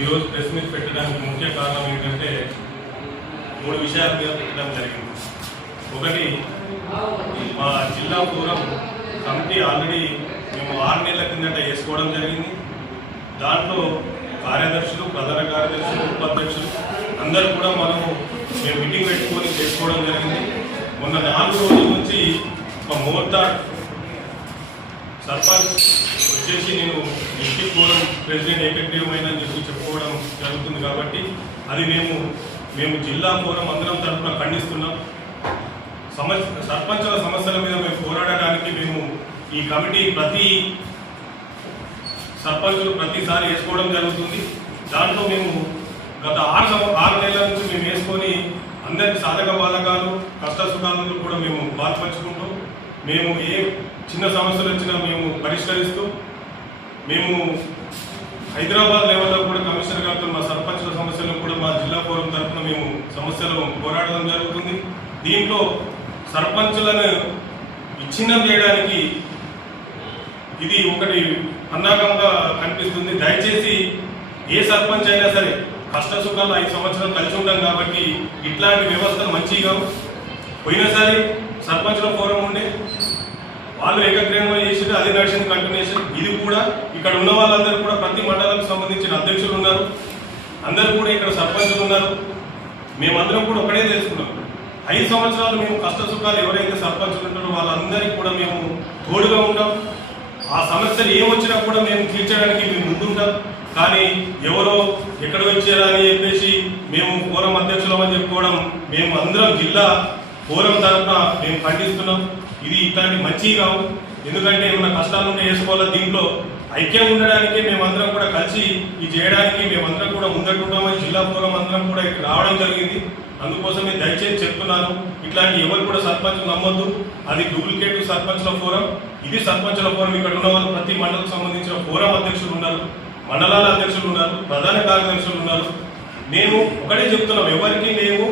ఈరోజు press meet పెట్టడానికి ముఖ్య కారణం ఏంటంటే 3 విషయాల మీద పెట్టడం జరిగింది. ఒకటి, మా జిల్లా ఫోరం కమిటీ ఆల్రెడీ మేము 6 నెలల కిందట వేసుకోవడం జరిగింది. దాంట్లో కార్యదర్శులు, ప్రధాన కార్యదర్శులు, ఉపాధ్యక్షులు అందరూ కూడా మేము మీటింగ్ పెట్టుకొని చేసుకోవడం జరిగింది. మొన్న 4 రోజుల నుంచి మా మోర్తాడ్ సర్పంచ్ వచ్చేసి నేను డిస్ట్రిక్ట్ ఫోరం ప్రెసిడెంట్ ఏకగ్రీవమైందని చెప్పుకోవడం జరుగుతుంది. కాబట్టి అది మేము జిల్లా ఫోరం అందరం తరఫున ఖండిస్తున్నాం. సర్పంచుల సమస్యల మీద మేము పోరాడడానికి మేము ఈ కమిటీ ప్రతి సర్పంచులు ప్రతిసారి వేసుకోవడం జరుగుతుంది. దాంట్లో మేము గత 6 నెలల నుంచి మేము వేసుకొని అందరికీ సాధక బాధకాలు, కష్ట సుఖాలను కూడా మేము బాధపరుచుకుంటూ మేము ఏ చిన్న సమస్యలు వచ్చినా మేము పరిష్కరిస్తూ మేము హైదరాబాద్ లెవెల్లో కూడా కమిషనర్ గారితో మా సర్పంచుల సమస్యలను కూడా మా జిల్లా ఫోరం తరఫున మేము సమస్యలు పోరాడడం జరుగుతుంది. దీంట్లో సర్పంచులను విచ్ఛిన్నం చేయడానికి ఇది ఒకటి అన్నాకంగా కనిపిస్తుంది. దయచేసి ఏ సర్పంచ్ అయినా సరే కష్ట సుఖాలు 5 సంవత్సరాలు కలిసి ఉంటాం కాబట్టి ఇట్లాంటి వ్యవస్థలు మంచిగా పోయినసారి సర్పంచుల ఫోరం ఉండే వాళ్ళు ఏకగ్రీవంగా చేసి అది నడిచింది కంటిన్యూషన్. ఇది కూడా ఇక్కడ ఉన్న వాళ్ళందరూ కూడా ప్రతి మండలానికి సంబంధించిన అధ్యక్షులు ఉన్నారు, అందరూ కూడా ఇక్కడ సర్పంచులు ఉన్నారు. మేమందరం కూడా ఒకటే తెలుసుకున్నాం. 5 సంవత్సరాలు మేము కష్ట సుఖాలు ఎవరైతే సర్పంచులు ఉంటారో వాళ్ళందరికీ కూడా మేము తోడుగా ఉంటాం. ఆ సమస్యలు ఏమొచ్చినా కూడా మేము తీర్చడానికి మేము ముందుంటాం. కానీ ఎవరో ఎక్కడ వచ్చారా అని చెప్పేసి మేము ఫోరం అధ్యక్షులమని చెప్పుకోవడం మేము అందరం జిల్లా ఫోరం తరఫున మేము ఖండిస్తున్నాం. ఇది ఇట్లాంటి మంచి కావు. ఎందుకంటే ఏమైనా కష్టాలు ఉంటే వేసుకోవాలి. దీంట్లో ఐక్యం ఉండడానికి మేమందరం కూడా కలిసి ఇది చేయడానికి మేమందరం కూడా ముందట్టున్నామని జిల్లా ఫోరం అందరం కూడా ఇక్కడ రావడం జరిగింది. అందుకోసమే దయచేసి చెప్తున్నాను, ఇట్లాంటి ఎవరు కూడా సర్పంచ్ నమ్మొద్దు. అది డూప్లికేట్ సర్పంచ్ల ఫోరం, ఇది సర్పంచ్ల ఫోరం. ఇక్కడ ఉన్న వాళ్ళు ప్రతి మండలకు సంబంధించిన ఫోరం అధ్యక్షులు ఉన్నారు, మండలాల అధ్యక్షులు ఉన్నారు, ప్రధాన కార్యదర్శులు ఉన్నారు. మేము ఒకటే చెప్తున్నాం, ఎవరికి మేము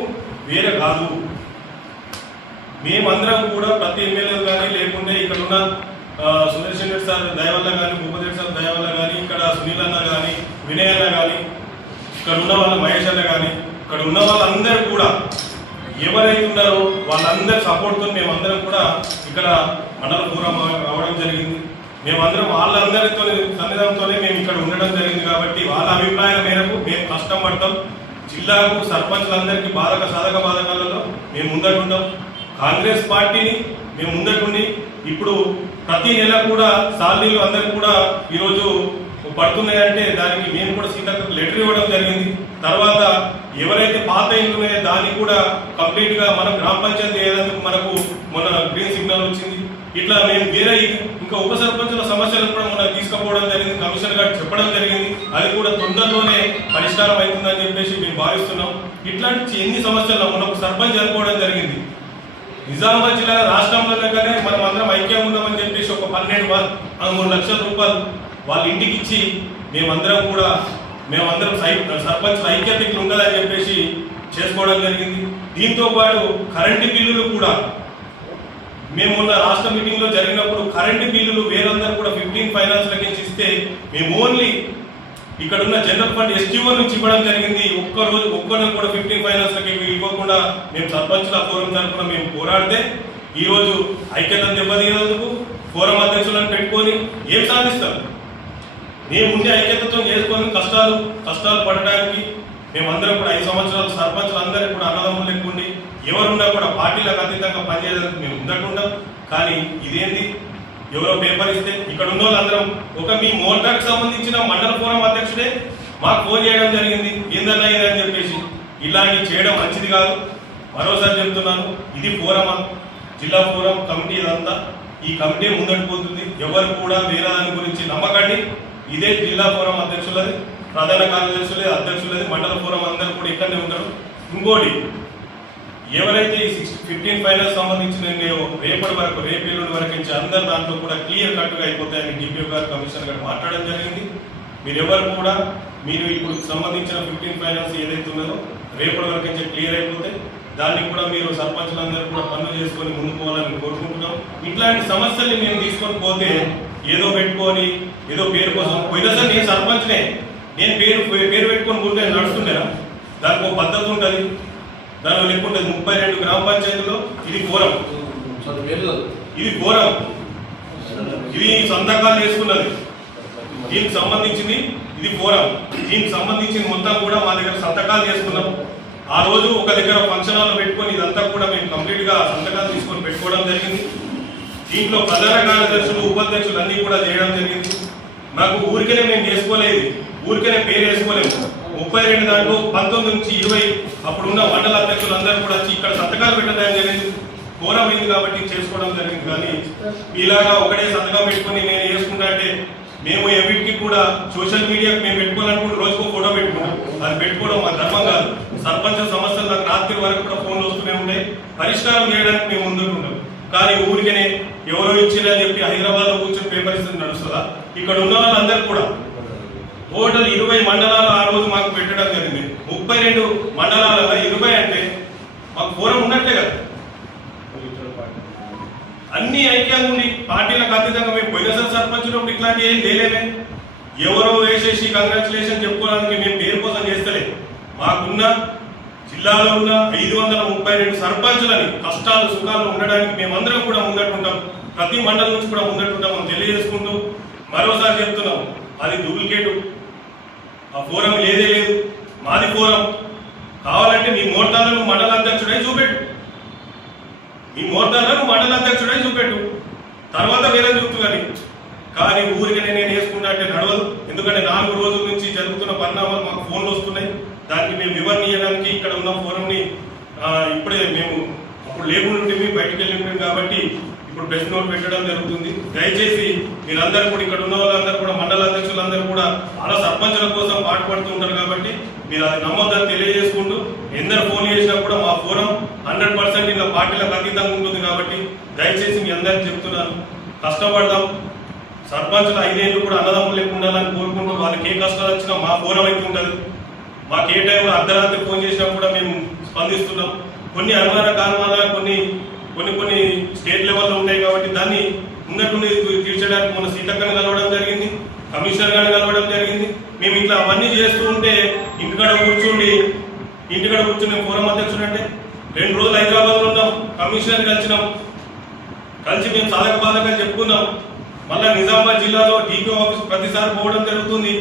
వేరే కాదు. మేమందరం కూడా ప్రతి ఎమ్మెల్యేలు కానీ లేకుంటే ఇక్కడ ఉన్న సుదర్శన్ రెడ్డి సార్ దయవల్ల కానీ, భూపదేవ్ సార్ దయవల్ల కానీ, ఇక్కడ సునీల్ అన్న కానీ, వినయ్ అన్న కానీ, ఇక్కడ ఉన్న వాళ్ళ మహేష్ అన్న కానీ, ఇక్కడ ఉన్న వాళ్ళందరూ కూడా ఎవరైతే ఉన్నారో వాళ్ళందరి సపోర్ట్తో మేమందరం కూడా ఇక్కడ మండల ఫోరం రావడం జరిగింది. మేమందరం వాళ్ళందరితో సన్నిధానంతోనే మేము ఇక్కడ ఉండడం జరిగింది. కాబట్టి వాళ్ళ అభిప్రాయం మేరకు మేము కష్టం పడతాం. జిల్లాకు సర్పంచులందరికీ సాధక బాధకాలలో మేము ముందటుంటాం. కాంగ్రెస్ పార్టీని మేము ముందటుండి ఇప్పుడు ప్రతి నెల కూడా సాలరీలు అందరికి కూడా ఈరోజు పడుతున్నాయంటే దానికి మేము కూడా సీతకు లెటర్ ఇవ్వడం జరిగింది. తర్వాత ఎవరైతే పాత ఇండ్లు ఉన్నాయో దాన్ని కూడా కంప్లీట్గా మనం గ్రామ పంచాయతీ ఏదందుకు మనకు మొన్న గ్రీన్ సిగ్నల్ వచ్చింది. ఇట్లా మేము వేరే ఇంకా ఉప సర్పంచుల సమస్యలను కూడా మనం తీసుకుపోవడం జరిగింది. కమిషనర్ గారు చెప్పడం జరిగింది. అది కూడా తొందరలోనే పరిష్కారం అవుతుందని చెప్పేసి మేము భావిస్తున్నాం. ఇట్లాంటి ఎన్ని సమస్యలు మనకు సర్పంచ్ అనుకోవడం జరిగింది. నిజామాబాద్ జిల్లా రాష్ట్రంలోనే మనం అందరం ఐక్యం ఉన్నామని చెప్పేసి ఒక 12 లక్షల రూపాయలు వాళ్ళ ఇంటికి ఇచ్చి మేమందరం సర్పంచ్ ఐక్యత ఇట్లా ఉండాలని చెప్పేసి చేసుకోవడం జరిగింది. దీంతో పాటు కరెంటు బిల్లులు కూడా మేము మొన్న రాష్ట్ర మీటింగ్ లో జరిగినప్పుడు కరెంటు బిల్లులు వేరందరూ కూడా 15 ఫైనాన్స్ లకి ఇస్తే మేము ఓన్లీ ఇక్కడ ఉన్న జనరల్ ఫండ్ STO నుంచి ఇవ్వడం జరిగింది. ఒక్కరోజు ఒక్కరిని కూడా 15 ఫైనాన్స్ లకి ఇవ్వకుండా మేము సర్పంచుల ఫోరం తరఫున మేము పోరాడితే ఈరోజు ఐక్యతను దెబ్బతీయేందుకు ఫోరం అధ్యక్షులను పెట్టుకొని ఏం సాధిస్తాం? మేము ముందే ఐక్యతతో చేసుకొని కష్టాలు పడడానికి మేమందరం కూడా 5 సంవత్సరాలు సర్పంచులు అందరికీ కూడా అన్నదమ్ములు ఎక్కుండి ఎవరున్నా కూడా పార్టీలకు అతీతంగా పనిచేయడానికి మేము ముందటుంటాం. కానీ ఇదేంటి, ఎవరో పేపర్ ఇస్తే ఇక్కడ ఉన్న వాళ్ళందరం మీ మోటార్కి సంబంధించిన మండల ఫోరం అధ్యక్షుడే మాకు ఫోన్ చేయడం జరిగింది, ఏందన్నా అని చెప్పేసి. ఇలాంటి చేయడం మంచిది కాదు. మరోసారి చెప్తున్నాను, ఇది ఫోరం, జిల్లా ఫోరం కమిటీ ఇదంతా. ఈ కమిటీ ముందట్టు పోతుంది. ఎవరు కూడా వేరే దాని గురించి నమ్మకండి. ఇదే జిల్లా ఫోరం అధ్యక్షులది, ప్రధాన కార్యదర్శులది, అధ్యక్షులది, మండల ఫోరం అందరూ కూడా ఇక్కడనే ఉంటారు. ఇంకోటి, ఎవరైతే ఈ 15 ఫైనాన్స్ సంబంధించిన రేపటి వరకు రేపేళ్ళ వరకు అందరు దాంట్లో కూడా క్లియర్ కట్గా అయిపోతాయని DPO గారు, కమిషనర్ గారు మాట్లాడడం జరిగింది. మీరెవరు కూడా మీరు ఇప్పుడు సంబంధించిన 15 ఫైనాన్స్ ఏదైతే ఉన్నదో రేపటి వరకు క్లియర్ అయిపోతే దాన్ని కూడా మీరు సర్పంచులందరూ కూడా పనులు చేసుకొని ముందుకు పోవాలని కోరుకుంటున్నాం. ఇట్లాంటి సమస్యల్ని మేము తీసుకొని పోతే ఏదో పెట్టుకొని ఏదో పేరు కోసం పోయినసారి నేను సర్పంచ్నే నేను పేరు పెట్టుకొని ఉంటే నడుస్తుండేనా? దానికి ఒక పద్ధతి ఉంటుంది, దానిలో లేకుంటే 32 గ్రామ పంచాయతీలో ఇది ఘోరం, ఇది ఘోరం, ఇది సంతకాలు చేసుకున్నది, దీనికి సంబంధించింది ఇది ఘోరం, దీనికి సంబంధించింది మొత్తం కూడా మా దగ్గర సంతకాలు చేసుకున్నాం. ఆ రోజు ఒక దగ్గర ఫంక్షన్ హాల్లో పెట్టుకొని ఇదంతా కూడా మేము కంప్లీట్ గా సంతకాలు తీసుకొని పెట్టుకోవడం జరిగింది. దీంట్లో ప్రధాన కార్యదర్శులు ఉపాధ్యక్షులు అన్ని కూడా చేయడం జరిగింది. నాకు ఊరికనే మేము చేసుకోలేదు, ఊరికనే పేరు వేసుకోలేము. 32 దాంట్లో 19 నుంచి 20 అప్పుడున్న మండల అధ్యక్షులు అందరూ కూడా వచ్చి ఇక్కడ సంతకాలు పెట్టడం జరిగింది. ఘోరమైంది కాబట్టి చేసుకోవడం జరిగింది. కానీ ఇలాగా ఒకటే సంతకం పెట్టుకొని నేను వేసుకుంటా అంటే మేము ఎవరికి కూడా సోషల్ మీడియాకి మేము పెట్టుకోవాలనుకుంటే రోజుకో ఫోటో పెట్టుకున్నాం. అది పెట్టుకోవడం మా ధర్మం కాదు. సర్పంచ్ సమస్యలు నాకు రాత్రి వరకు కూడా ఫోన్లు వస్తూనే ఉంటాయి, పరిష్కారం చేయడానికి మేము ముందుంటున్నాం. కానీ ఊరికనే ఎవరో ఇచ్చిందని చెప్పి హైదరాబాద్ లో కూర్చొని పేపర్ ఇస్తుంది నడుస్తుందా? ఇక్కడ ఉన్న వాళ్ళందరూ కూడా టోటల్ 20 మండలాలు ఆ రోజు మాకు పెట్టడం జరిగింది. 32 మండలాలలో 20 అంటే మాకు ఫోరం ఉన్నట్లే కదా. అన్ని ఐక్యంగా ఉండి పార్టీలకు అతీతంగా మేము పోయినసారి సర్పంచులు ఇట్లాంటి ఏం చేయలేమే. ఎవరో వేసేసి కంగ్రాచులేషన్ చెప్పుకోవడానికి మేము పేరు కోసం చేస్తలే. మాకున్న జిల్లాలో ఉన్న 532 సర్పంచులని కష్టాలు సుఖాలు ఉండడానికి మేమందరం కూడా ముందటుంటాం. ప్రతి మండలం నుంచి కూడా ముందటుంటాం తెలియజేసుకుంటూ మరోసారి చెప్తున్నాం, అది డూప్లికేటు, ఆ ఫోరం లేదే లేదు, మాది ఫోరం. కావాలంటే మీ మోర్తాలను మండల అధ్యక్షుడై చూపెట్టు, మీ మోర్తాలను మండల అధ్యక్షుడై చూపెట్టు, తర్వాత వేరే చూపుతూ. కానీ ఊరికనే నేను వేసుకుంటా అంటే నడవదు. ఎందుకంటే 4 రోజుల నుంచి జరుగుతున్న పరిణామాలు మాకు ఫోన్లు వస్తున్నాయి. దానికి మేము వివరణ ఇవ్వడానికి ఇక్కడ ఉన్న ఫోరంని ఇప్పుడే మేము అప్పుడు లేకుండా ఉంటే బయటకు వెళ్ళి కాబట్టి ఇప్పుడు ప్రెస్ నోట్ పెట్టడం జరుగుతుంది. దయచేసి మీరందరూ కూడా ఇక్కడ ఉన్న వాళ్ళందరూ కూడా మండల అధ్యక్షులందరూ కూడా చాలా సర్పంచుల కోసం పాటుపడుతూ ఉంటారు కాబట్టి మీరు అది నమ్మొద్దని తెలియజేసుకుంటూ, ఎందరు ఫోన్ చేసినా కూడా మా ఫోరం 100% ఇలా పార్టీలకు అతీతంగా ఉంటుంది. కాబట్టి దయచేసి మీ అందరికీ చెప్తున్నాను, కష్టపడదాం. సర్పంచులు 5 ఏళ్ళు కూడా అన్నదమ్ములు లేకుండా ఉండాలని కోరుకుంటూ వాళ్ళకి ఏ కష్టాలు వచ్చినా మా ఫోరం అయితే ఉంటుంది. మాకు ఏ టైంలో అర్ధరాత్రి ఫోన్ చేసినా కూడా మేము స్పందిస్తున్నాం. కొన్ని అనుమాన కారణాల కొన్ని స్టేట్ లెవెల్లో ఉంటాయి కాబట్టి దాన్ని ఉన్నట్టుండి తీర్చడానికి మన సీతక్కను కలవడం జరిగింది, కమిషనర్ గారిని కలవడం జరిగింది. మేము ఇట్లా అవన్నీ చేస్తూ ఉంటే ఇంటికాడ కూర్చుని ఫోరం అధ్యక్షుడు అంటే 2 రోజులు హైదరాబాద్లో ఉన్నాం, కమిషనర్ కలిసి మేము సాధక బాధగా చెప్పుకున్నాం. మళ్ళా నిజామాబాద్ జిల్లాలో DPO ఆఫీస్ ప్రతిసారి పోవడం జరుగుతుంది.